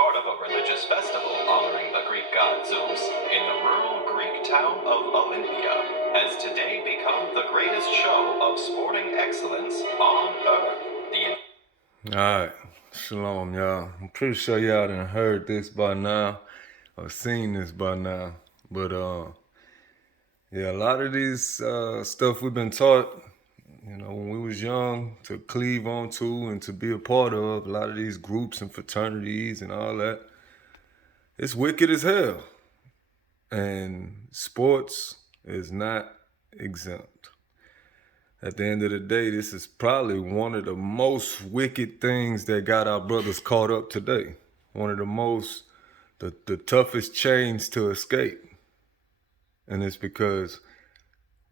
part of a religious festival honoring the Greek god Zeus in the rural Greek town of Olympia has today become the greatest show of sporting excellence on earth. Alright, shalom y'all. I'm pretty sure y'all done heard this by now or seen this by now. But yeah, a lot of these stuff we've been taught, when we was young to cleave onto and to be a part of, a lot of these groups and fraternities and all that, it's wicked as hell. And sports is not exempt. At the end of the day, this is probably one of the most wicked things that got our brothers caught up today. One of the toughest chains to escape. And it's because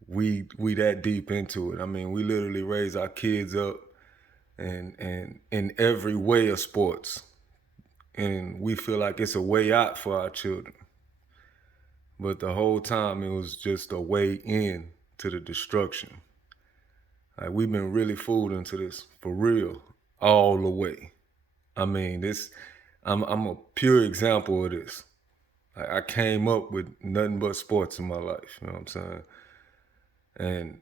we that deep into it. I mean, we literally raise our kids up and in every way of sports. And we feel like it's a way out for our children. But the whole time it was just a way in to the destruction. Like, we've been really fooled into this for real, all the way. I mean, I'm a pure example of this. Like, I came up with nothing but sports in my life, you know what I'm saying? And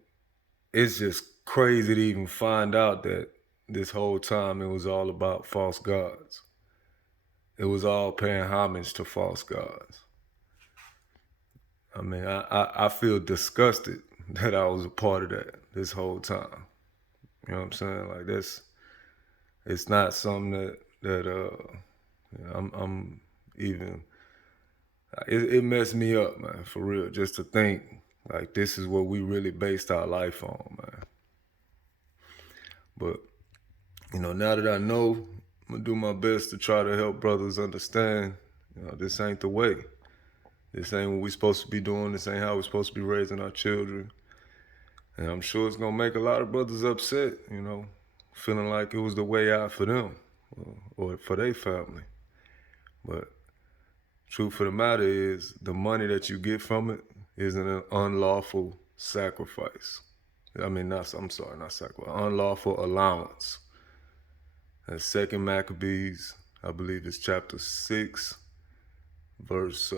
it's just crazy to even find out that this whole time it was all about false gods. It was all paying homage to false gods. I mean, I feel disgusted that I was a part of that this whole time. You know what I'm saying? Like, it's not something that I'm even, it messed me up, man, for real, just to think, like, this is what we really based our life on, man. But, now that I know, I'm gonna do my best to try to help brothers understand, this ain't the way. This ain't what we supposed to be doing. This ain't how we're supposed to be raising our children. And I'm sure it's gonna make a lot of brothers upset, feeling like it was the way out for them or for their family. But truth of the matter is, the money that you get from it is an unlawful sacrifice. Not sacrifice, unlawful allowance. And 2 Maccabees, I believe it's chapter 6, verse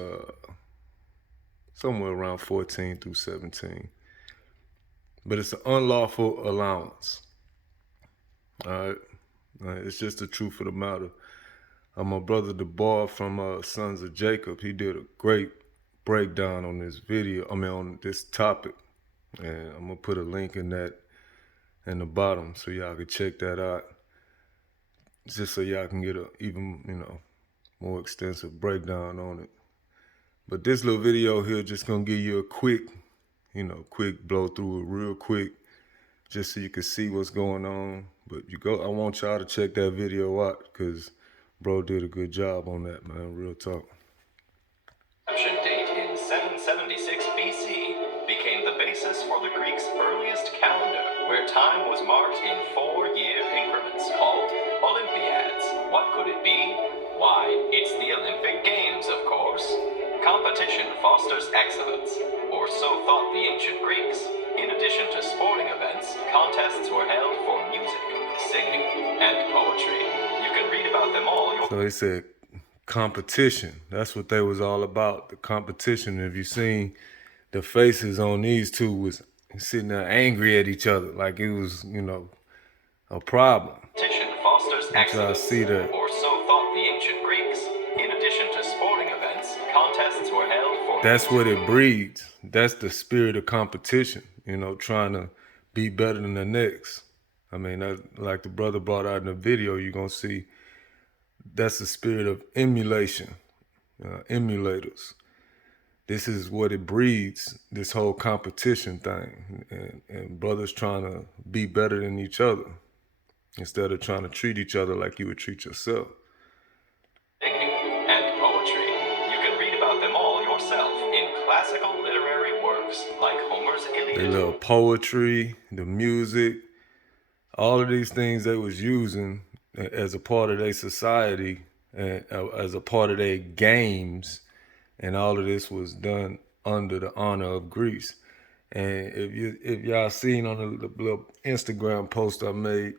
somewhere around 14 through 17. But it's an unlawful allowance. All right. It's just the truth of the matter. My brother Dabar from Sons of Jacob, he did a great breakdown on this on this topic. And I'm going to put a link in that in the bottom so y'all can check that out. Just so y'all can get a even, more extensive breakdown on it. But this little video here just going to give you a quick blow through it real quick, just so you can see what's going on. But I want y'all to check that video out, because bro did a good job on that, man. Real talk. Inception date in 776 BC became the basis for the Greeks' earliest calendar, where time was marked in 4-year increments called Olympiads. What could it be? Why, it's the Olympic Games, of course. Competition fosters excellence, or so thought the ancient Greeks. In addition to sporting events, contests were held for music, singing, and poetry. You can read about them all. So they said competition. That's what they was all about, the competition. If you seen the faces on these two was sitting there angry at each other, like it was, a problem. Competition fosters excellence, see that. Or so thought the ancient Greeks. In addition to sporting events, contests were held for... That's what it breeds. That's the spirit of competition, trying to be better than the next. Like the brother brought out in the video, you're going to see that's the spirit of emulation, emulators. This is what it breeds, this whole competition thing, and brothers trying to be better than each other instead of trying to treat each other like you would treat yourself. Singing and poetry. You can read about them all yourself in classical literary works like Homer's Iliad. They love poetry, the music, all of these things they was using as a part of their society, and as a part of their games, and all of this was done under the honor of Greece. And if y'all seen on the little Instagram post I made,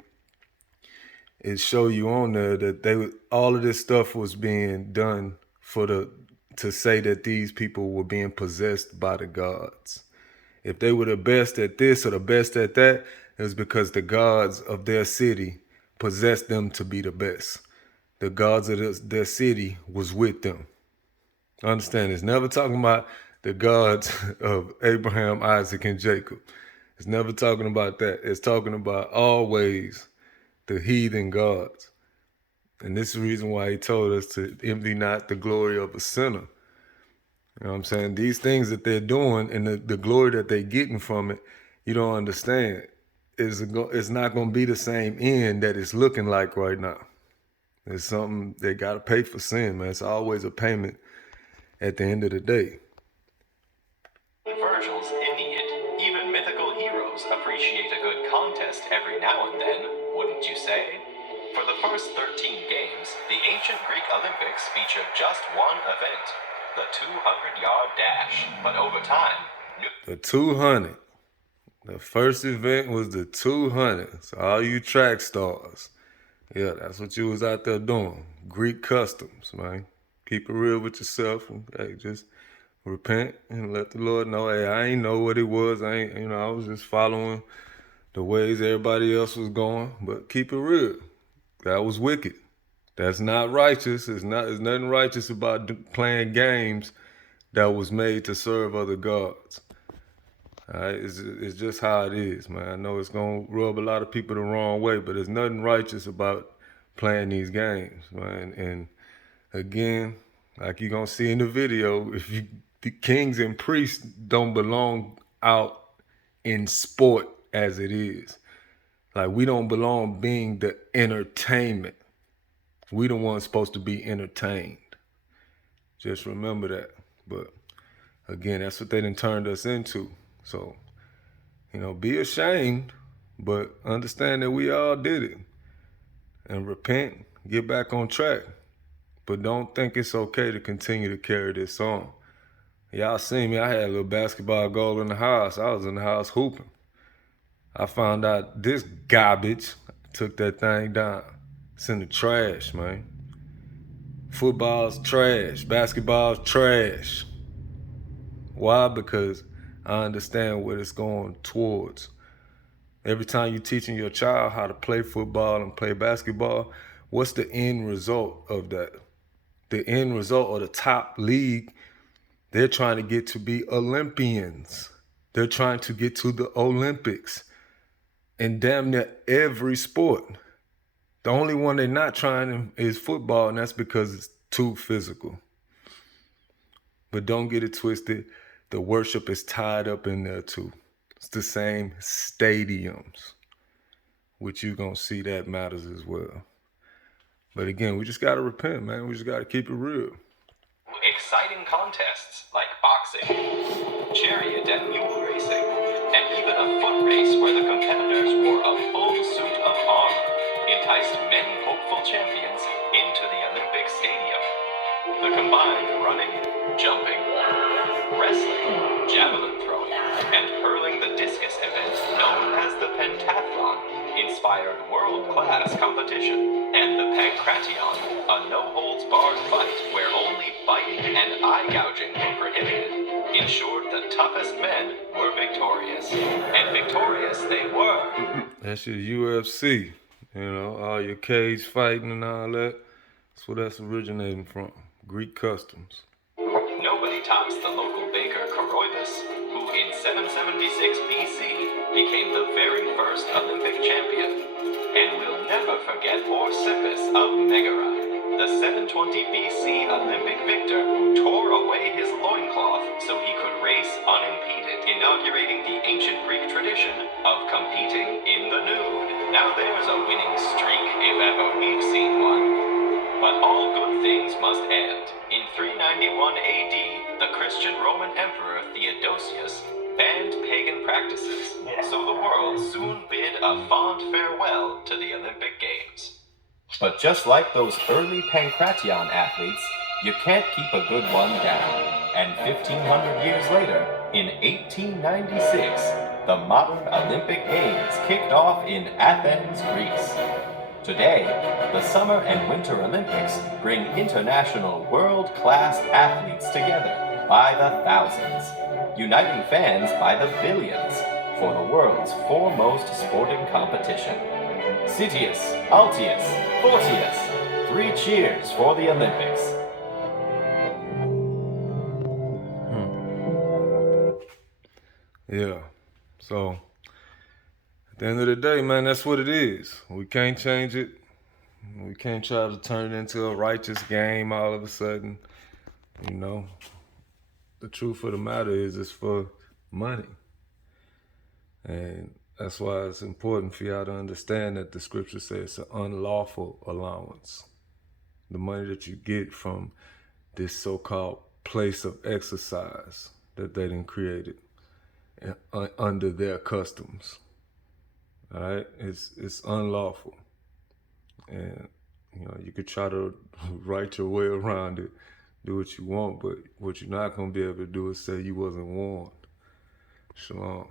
it show you on there that all of this stuff was being done to say that these people were being possessed by the gods. If they were the best at this or the best at that, it was because the gods of their city possessed them to be the best. The gods of their city was with them. Understand, it's never talking about the gods of Abraham, Isaac, and Jacob. It's never talking about that. It's talking about always the heathen gods. And this is the reason why he told us to envy not the glory of a sinner. You know what I'm saying? These things that they're doing and the glory that they're getting from it, you don't understand. It's not going to be the same end that it's looking like right now. It's something they got to pay for sin, man. It's always a payment at the end of the day. Virgil's Aeneid. Even mythical heroes appreciate a good contest every now and then, wouldn't you say? For the first 13 games, the ancient Greek Olympics featured just one event, the 200-yard dash. But over time, the 200. The first event was the 200. So all you track stars, yeah, that's what you was out there doing. Greek customs, man. Keep it real with yourself. And, hey, just repent and let the Lord know, hey, I ain't know what it was. I was just following the ways everybody else was going. But keep it real. That was wicked. That's not righteous. There's nothing righteous about playing games that was made to serve other gods. All right, it's just how it is, man. I know it's gonna rub a lot of people the wrong way, but there's nothing righteous about playing these games, man. And again, like you're gonna see in the video, the kings and priests don't belong out in sport as it is. Like, we don't belong being the entertainment. We the ones supposed to be entertained. Just remember that. But again, that's what they done turned us into. So, be ashamed, but understand that we all did it. And repent, get back on track. But don't think it's okay to continue to carry this on. Y'all seen me, I had a little basketball goal in the house. I was in the house hooping. I found out this garbage took that thing down. It's in the trash, man. Football's trash. Basketball's trash. Why? Because I understand what it's going towards. Every time you're teaching your child how to play football and play basketball, what's the end result of that? The end result of the top league, they're trying to get to be Olympians. They're trying to get to the Olympics in damn near every sport. The only one they're not trying is football, and that's because it's too physical. But don't get it twisted. The worship is tied up in there too. It's the same stadiums, which you're going to see that matters as well. But again, we just got to repent, man. We just got to keep it real. Exciting contests like boxing, chariot and mule racing, and even a foot race where the competitors wore a full suit of armor enticed many hopeful champions into the Olympic Stadium. The combined running, jumping, wrestling, javelin throwing, and hurling the discus event known as the pentathlon inspired world-class competition, and the pancration, a no-holds-barred fight where only biting and eye-gouging were prohibited, ensured the toughest men were victorious. And victorious they were. That's your UFC, all your cage fighting and all that. That's where that's originating from, Greek customs. Nobody tops the local baker Coroebus, who in 776 BC became the very first Olympic champion. And we'll never forget Orsippus of Megara, the 720 BC Olympic victor who tore away his loincloth so he could race unimpeded, inaugurating the ancient Greek tradition of competing in the nude. Now there's a winning streak if ever we've seen one. But all good things must end. In 391 AD, the Christian Roman Emperor Theodosius banned pagan practices, so the world soon bid a fond farewell to the Olympic Games. But just like those early pancration athletes, you can't keep a good one down. And 1,500 years later, in 1896, the modern Olympic Games kicked off in Athens, Greece. Today, the Summer and Winter Olympics bring international world-class athletes together by the thousands, uniting fans by the billions for the world's foremost sporting competition. Citius, Altius, Fortius, 3 cheers for the Olympics. Yeah. So at the end of the day, man, that's what it is. We can't change it. We can't try to turn it into a righteous game all of a sudden. You know, the truth of the matter is it's for money. And that's why it's important for y'all to understand that the scripture says it's an unlawful allowance. The money that you get from this so-called place of exercise that they done created under their customs. All right, it's unlawful, and you know you could try to write your way around it, do what you want, but what you're not gonna be able to do is say you wasn't warned. Shalom.